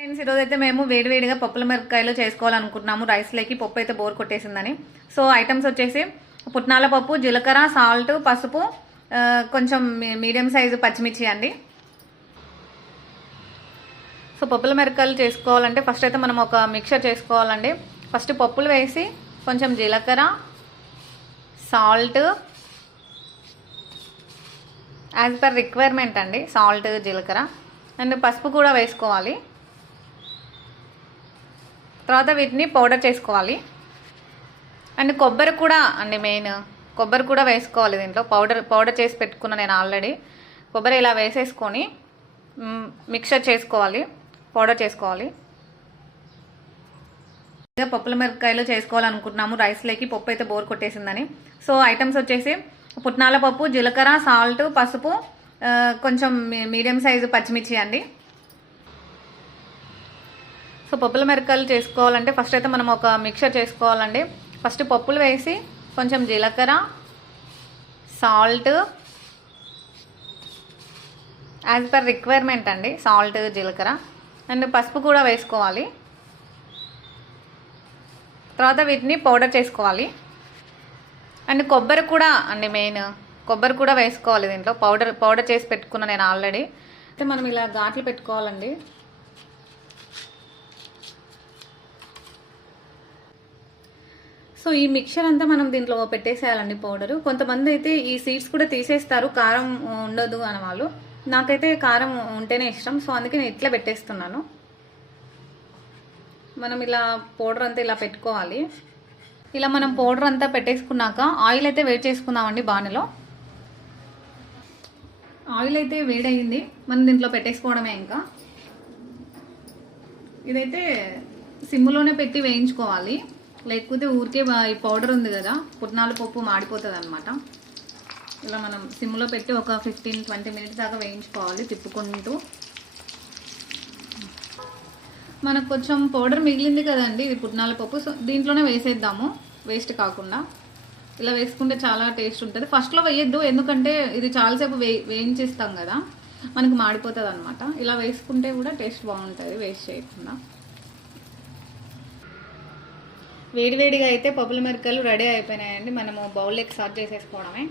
Friends ఈరోజు అయితే మేము వేడివేడిగా పప్పుల మిరపకాయలు చేసుకోవాలనుకుంటున్నాము. రైస్లోకి పప్పు అయితే బోర్ కొట్టేసిందని. సో ఐటమ్స్ వచ్చేసి పుట్నాల పప్పు, జీలకర్ర, సాల్ట్, పసుపు, కొంచెం మీడియం సైజు పచ్చిమిర్చి అండి. సో పప్పుల మిరపకాయలు చేసుకోవాలంటే ఫస్ట్ అయితే మనం ఒక మిక్చర్ చేసుకోవాలండి. ఫస్ట్ పప్పులు వేసి కొంచెం జీలకర్ర, సాల్ట్ యాజ్ పర్ రిక్వైర్మెంట్ అండి. సాల్ట్, జీలకర్ర అండ్ పసుపు కూడా వేసుకోవాలి. తర్వాత వీటిని పౌడర్ చేసుకోవాలి. అండ్ కొబ్బరి కూడా అండి, మెయిన్ కొబ్బరి కూడా వేసుకోవాలి దీంట్లో. పౌడర్ చేసి పెట్టుకున్నా నేను ఆల్రెడీ. కొబ్బరి ఇలా వేసేసుకొని మిక్చర్ చేసుకోవాలి, పౌడర్ చేసుకోవాలి. పప్పుల మిరపకాయలు చేసుకోవాలనుకుంటున్నాము. రైస్లోకి పప్పు అయితే బోర్ కొట్టేసిందని. సో ఐటమ్స్ వచ్చేసి పుట్నాల పప్పు, జీలకర్ర, సాల్ట్, పసుపు, కొంచెం మీడియం సైజు పచ్చిమిర్చి అండి. సో పప్పుల మిరపకాయలు చేసుకోవాలంటే ఫస్ట్ అయితే మనం ఒక మిక్చర్ చేసుకోవాలండి. ఫస్ట్ పప్పులు వేసి కొంచెం జీలకర్ర, సాల్ట్ యాజ్ పర్ రిక్వైర్మెంట్ అండి. సాల్ట్, జీలకర్ర అండ్ పసుపు కూడా వేసుకోవాలి. తర్వాత వీటిని పౌడర్ చేసుకోవాలి. అండ్ కొబ్బరి కూడా అండి, మెయిన్ కొబ్బరి కూడా వేసుకోవాలి దీంట్లో. పౌడర్ చేసి పెట్టుకున్నా నేను ఆల్రెడీ. అయితే మనం ఇలా ఘాట్లు పెట్టుకోవాలండి. సో ఈ మిక్చర్ అంతా మనం దీంట్లో పెట్టేసేయాలండి పౌడరు. కొంతమంది అయితే ఈ సీడ్స్ కూడా తీసేస్తారు, కారం ఉండదు అని వాళ్ళు. నాకైతే కారం ఉంటేనే ఇష్టం, సో అందుకే నేను ఇట్లా పెట్టేస్తున్నాను. మనం ఇలా పౌడర్ అంతా ఇలా పెట్టుకోవాలి. ఇలా మనం పౌడర్ అంతా పెట్టేసుకున్నాక ఆయిల్ అయితే వేడి చేసుకుందామండి బాణలో. ఆయిల్ అయితే వేడయింది, మనం దీంట్లో పెట్టేసుకోవడమే. ఇంకా ఇదైతే సిమ్లోనే పెట్టి వేయించుకోవాలి, లేకపోతే ఊరికే ఈ పౌడర్ ఉంది కదా పుట్నాల పప్పు మాడిపోతుంది అనమాట. ఇలా మనం సిమ్లో పెట్టి ఒక 15-20 మినిట్స్ దాకా వేయించుకోవాలి తిప్పుకుంటూ. మనకు కొంచెం పౌడర్ మిగిలింది కదండి, ఇది పుట్నాల పప్పు. సో దీంట్లోనే వేసేద్దాము, వేస్ట్ కాకుండా. ఇలా వేసుకుంటే చాలా టేస్ట్ ఉంటుంది. ఫస్ట్లో వేయద్దు, ఎందుకంటే ఇది చాలాసేపు వేయించేస్తాం కదా, మనకు మాడిపోతుంది అనమాట. ఇలా వేసుకుంటే కూడా టేస్ట్ బాగుంటుంది, వేస్ట్ చేయకుండా. వేడివేడిగా అయితే పప్పుల మిరపకాయలు రెడీ అయిపోయినాయండి. మనము బౌల్లోకి సర్వ్ చేసేసుకోవడమే.